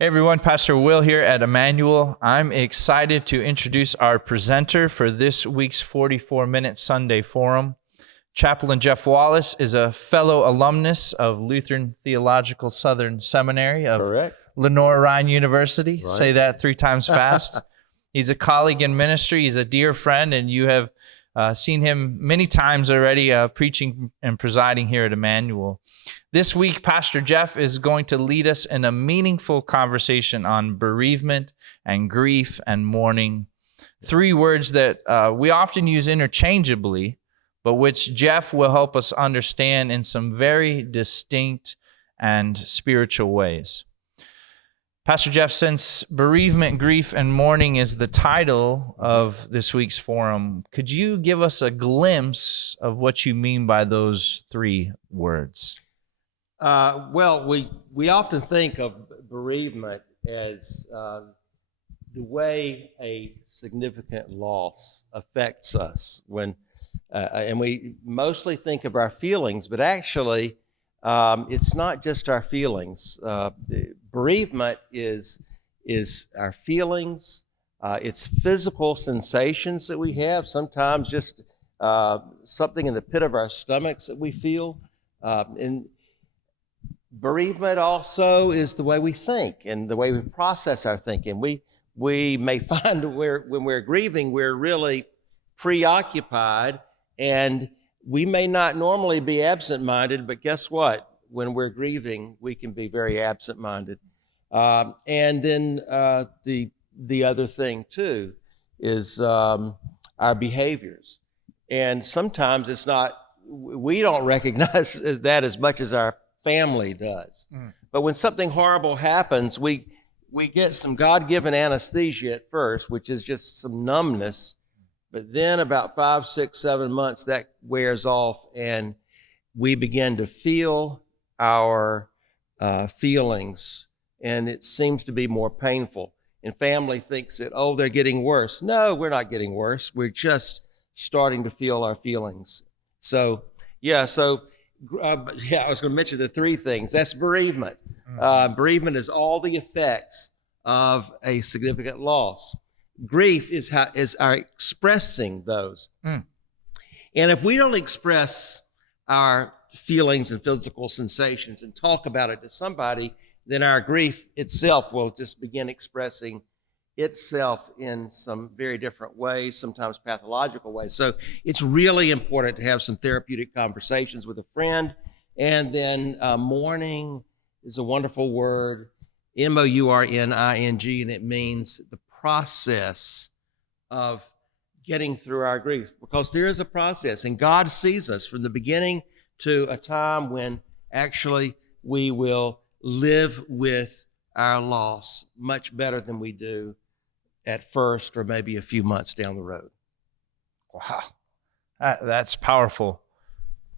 Hey everyone, Pastor Will here at Emmanuel. I'm excited to introduce our presenter for this week's 44-minute Sunday Forum. Chaplain Jeff Wallace is a fellow alumnus of Lutheran Theological Southern Seminary of Correct. Lenore Ryan University. Right. Say that 3 times fast. He's a colleague in ministry. He's a dear friend, and you have seen him many times already preaching and presiding here at Emmanuel. This week, Pastor Jeff is going to lead us in a meaningful conversation on bereavement and grief and mourning, 3 words that we often use interchangeably, but which Jeff will help us understand in some very distinct and spiritual ways. Pastor Jeff, since bereavement, grief, and mourning is the title of this week's forum, could you give us a glimpse of what you mean by those 3 words? Well, we often think of bereavement as the way a significant loss affects us and we mostly think of our feelings, but actually it's not just our feelings. Bereavement is our feelings, it's physical sensations that we have, sometimes just something in the pit of our stomachs that we feel. And bereavement also is the way we think and the way we process our thinking. We may find when we're grieving, we're really preoccupied, and we may not normally be absent-minded, but guess what? When we're grieving, we can be very absent-minded. And then the other thing too is our behaviors. And sometimes we don't recognize that as much as our family does. But when something horrible happens, we get some God-given anesthesia at first, which is just some numbness. But then about 5, 6, 7 months, that wears off, and we begin to feel our feelings, and it seems to be more painful. And family thinks that, oh, they're getting worse. No, we're not getting worse. We're just starting to feel our feelings. I was going to mention the 3 things. That's bereavement. Bereavement is all the effects of a significant loss. Grief is our expressing those. And if we don't express our feelings and physical sensations and talk about it to somebody, then our grief itself will just begin expressing itself in some very different ways, sometimes pathological ways. So it's really important to have some therapeutic conversations with a friend. And then mourning is a wonderful word, mourning, and it means the process of getting through our grief, because there is a process, and God sees us from the beginning to a time when actually we will live with our loss much better than we do at first or maybe a few months down the road. Wow, that's powerful.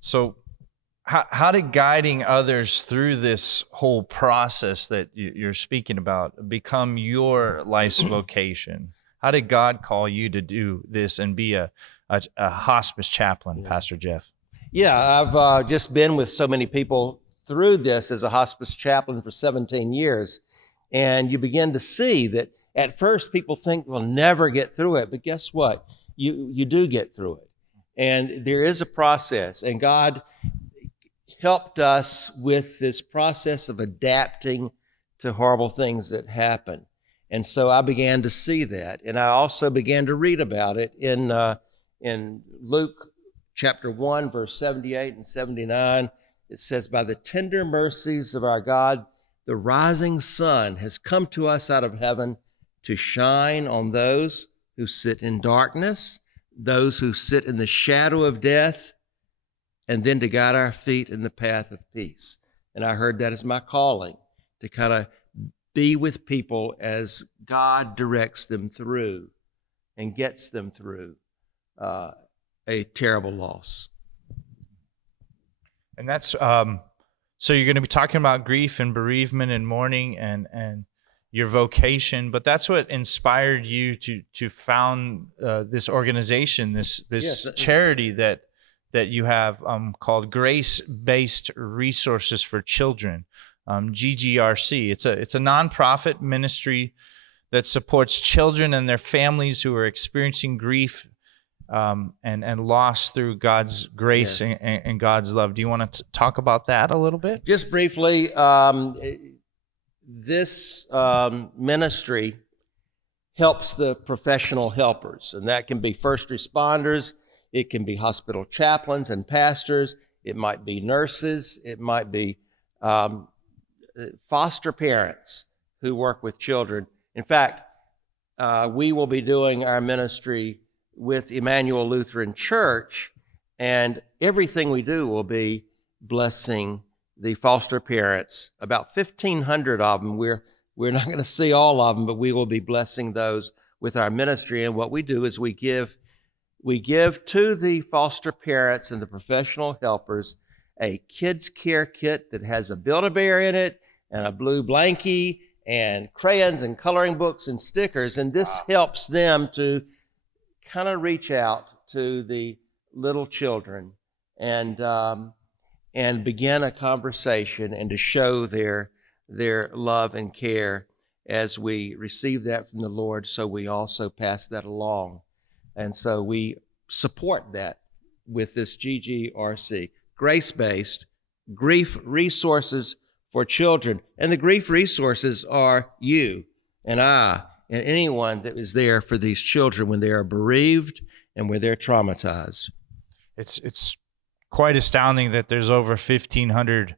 So how did guiding others through this whole process that you're speaking about become your life's vocation? How did God call you to do this and be a hospice chaplain, Pastor Jeff? Yeah, I've just been with so many people through this as a hospice chaplain for 17 years. And you begin to see that at first people think we'll never get through it, but guess what? You do get through it. And there is a process, and God helped us with this process of adapting to horrible things that happen. And so I began to see that, and I also began to read about it in Luke chapter 1, verse 78 and 79. It says, "By the tender mercies of our God, the rising sun has come to us out of heaven to shine on those who sit in darkness, those who sit in the shadow of death, and then to guide our feet in the path of peace." And I heard that as my calling, to kind of be with people as God directs them through and gets them through a terrible loss. And that's so you're going to be talking about grief and bereavement and mourning and your vocation, but that's what inspired you to found this organization, this Yes. charity that you have called Grace-Based Resources for Children. GGRC. It's a nonprofit ministry that supports children and their families who are experiencing grief and loss through God's grace and God's love. Do you want to talk about that a little bit? Just briefly, this ministry helps the professional helpers, and that can be first responders, it can be hospital chaplains and pastors, it might be nurses, it might be foster parents who work with children. In fact, we will be doing our ministry with Emmanuel Lutheran Church, and everything we do will be blessing the foster parents. About 1,500 of them. We're not going to see all of them, but we will be blessing those with our ministry. And what we do is we give to the foster parents and the professional helpers a kids care kit that has a Build-A-Bear in it and a blue blankie and crayons and coloring books and stickers. And this helps them to kind of reach out to the little children and begin a conversation and to show their love and care as we receive that from the Lord, so we also pass that along. And so we support that with this GGRC, grace-based grief resources for children. And the grief resources are you and I and anyone that is there for these children when they are bereaved and when they're traumatized. It's quite astounding that there's over 1,500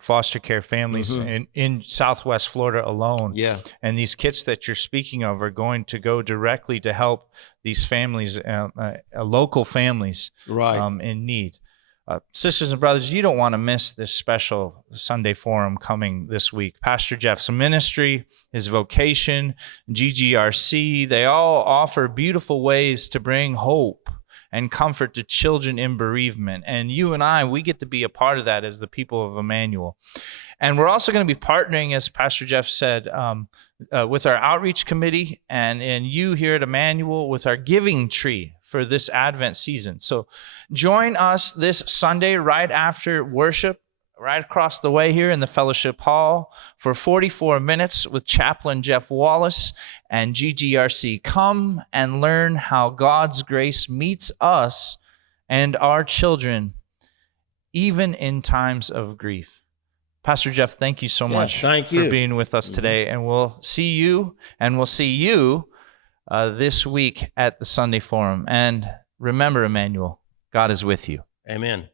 foster care families in Southwest Florida alone. Yeah. And these kits that you're speaking of are going to go directly to help these families, local families in need. Sisters and brothers, you don't want to miss this special Sunday forum coming this week. Pastor Jeff's ministry, his vocation, GGRC, they all offer beautiful ways to bring hope and comfort to children in bereavement. And you and I, we get to be a part of that as the people of Emmanuel. And we're also going to be partnering, as Pastor Jeff said, with our outreach committee and you here at Emmanuel with our giving tree for this Advent season. So join us this Sunday right after worship, right across the way here in the fellowship hall for 44 minutes with Chaplain Jeff Wallace and GGRC. Come and learn how God's grace meets us and our children, even in times of grief. Pastor Jeff, thank you so much for being with us today. And we'll see you this week at the Sunday Forum. And remember, Emmanuel, God is with you. Amen.